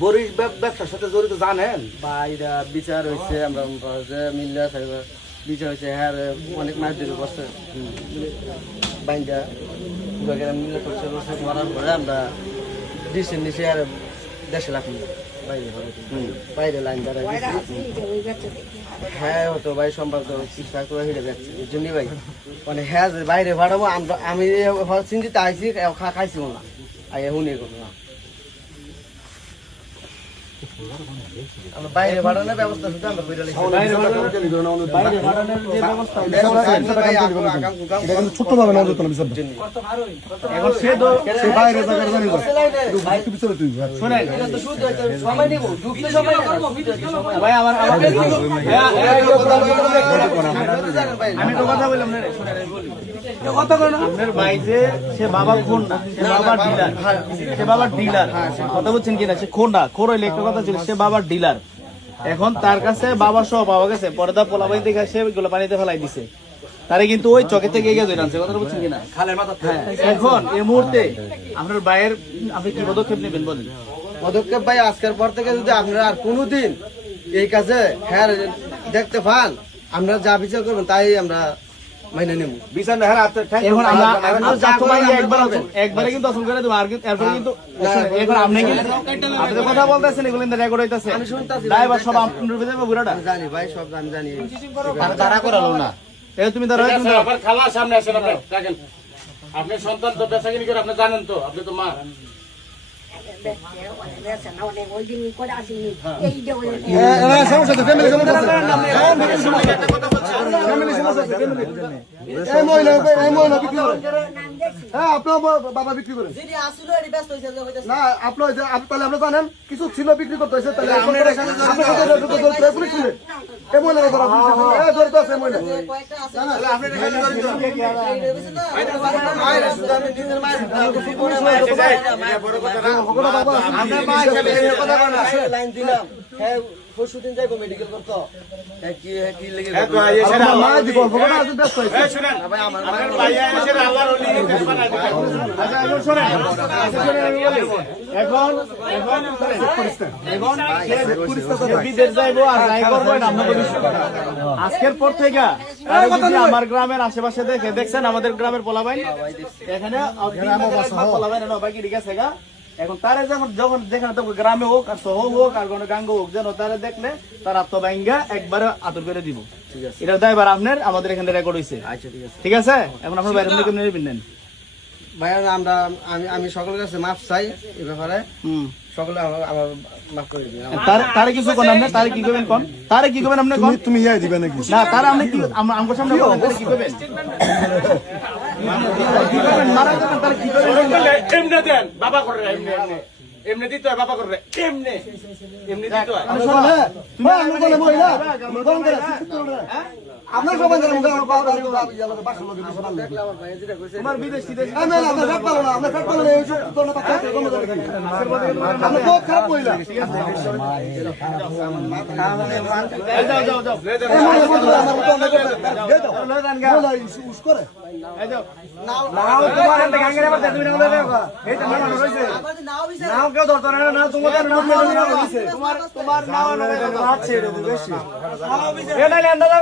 বড়ির ব্যবসার সাথে জড়িত জানেন? বাইরা বিচার হয়েছে আমরা যে মিল্লা থাকবে বিচার হয়েছে হ্যাঁ অনেক মাছ দিকে বসে বাইন্দা মিল্লা করছে মারার পরে আমরা ডিসের নিচে আর দেশে লাখি বাইরে বাইরে লাইন দাঁড়ায় হ্যাঁ হতো ভাই সম্ভব চেষ্টা করে হিরে যাচ্ছে এই জন্যই ভাই মানে হ্যাঁ বাইরে ভাড়াবো আমি চিন্তিত আইসি খাইছি না আগে শুনি করবো না আমরা বাইরে ভাড়ানোর ব্যবস্থা শুধু আমরা করে বাইরে ভাড়ানোর যে ব্যবস্থা ছোট্ট ভাবে না যেত না বিচার এখন সে তো সে বাইরে জায়গায় জানি একটু পিছনে তুই শোনেন এটা তো শুধু সময় নিব ঢুকতে সময় ভাই আমার আমি তো কথা বললাম না শোনেন বলি কথা কর না আপনার ভাই যে সে বাবা খুন না সে বাবার ডিলার সে বাবার ডিলার কথা বলছেন কিনা সে খুন না খোর হইলে একটা কথা ছিল সে বাবার ডিলার এখন তার কাছে বাবা সহ পাওয়া গেছে পর্দা পোলাবাই দেখে সে ওইগুলো পানিতে ফেলাই দিছে তারে কিন্তু ওই চকে থেকে এগিয়ে ধরে আনছে কথা বলছেন কিনা খালের মাথা এখন এই মুহূর্তে আপনার ভাইয়ের আপনি কি পদক্ষেপ নেবেন বলেন পদক্ষেপ ভাই আজকের পর থেকে যদি আপনারা আর কোনোদিন এই কাজে হ্যাঁ দেখতে পান আমরা যা বিচার করবেন তাই আমরা মাইনে নেব বিচার না হ্যাঁ এখন আমরা একবারে কিন্তু আসল করে দেব আর এরপরে কিন্তু এখন আপনি কি আপনি কথা বলতেছেন এগুলো কিন্তু রেকর্ড হইতাছে আমি শুনতাছি ড্রাইভার সব আপনার ভিতরে বুড়াটা জানি ভাই সব আমি জানি তারা করালো না এই তুমি ধরো তুমি আবার খালার সামনে আসেন আপনি দেখেন আপনি সন্তান তো বেচাকিনি করে আপনি জানেন তো আপনি তো মা সমস্যা তো ফ্যামিলি এই মহিলা বিক্রি করেন হ্যাঁ আপনার বাবা বিক্রি করেন না আপনার তাহলে আমরা জানেন কিছু ছিল বিক্রি করতে হয়েছে তাহলে এই মহিলা জড়িত আছে এই মহিলা লাইন দিলাম হ্যাঁ পরশু দিন যাইবো মেডিকেল করতে কি লেগে এখন বিদেশ যাইবো আর যাই করবো আজকের পর থেকে আমার গ্রামের আশেপাশে দেখছেন আমাদের গ্রামের পোলাবাই এখানে পোলাবাই বাকি ঠিক আছে গা এখন তারা যখন যেখানে গ্রামে হোক আর শহর হোক আর কোনো গাঙ্গ হোক যেন তারা দেখলে তার আত্মবাঙ্গা একবারে আদর করে দিব এটার দায়ভার আপনার আমাদের এখানে রেকর্ড হয়েছে ঠিক আছে এখন আপনার বাইরে কেমন নেবেন ভাইয়া আমরা আমি সকলের কাছে মাফ চাই এই ব্যাপারে সকলে আমার মাফ করে দিন তারে কিছু কোন আপনি তারে কি করবেন কোন তারে কি করবেন আপনি কোন তুমি ইয়া দিবে নাকি না তারে আপনি কি আমার সামনে বলেন তারে কি করবেন কি করবেন মারা যাবেন তারে কি করবেন এমনি দেন বাবা করে এমনি এমনি দিতে হয় বাবা করে এমনি এমনি দিতে হয় তুমি আমরা বলে মহিলা আপনার সবাই জানেন তোমার বিদেশ টিদেশ আমরা ফ্যাট পালো না এই সব কোনো কথা আছে কোনো জায়গা নেই আমরা বহুত খারাপ মহিলা যাও যাও যাও এই মহিলা বলতো আমার মতো অনেক কথা উস করে এই যাও নাও তোমার একটা গাঙ্গের আবার তুমি না বলে এই তো মানুষ রইছে নাও কেউ ধরতো না না তোমাদের তোমার নাও আছে এটা বেশি এ নাইলে আন্দাজ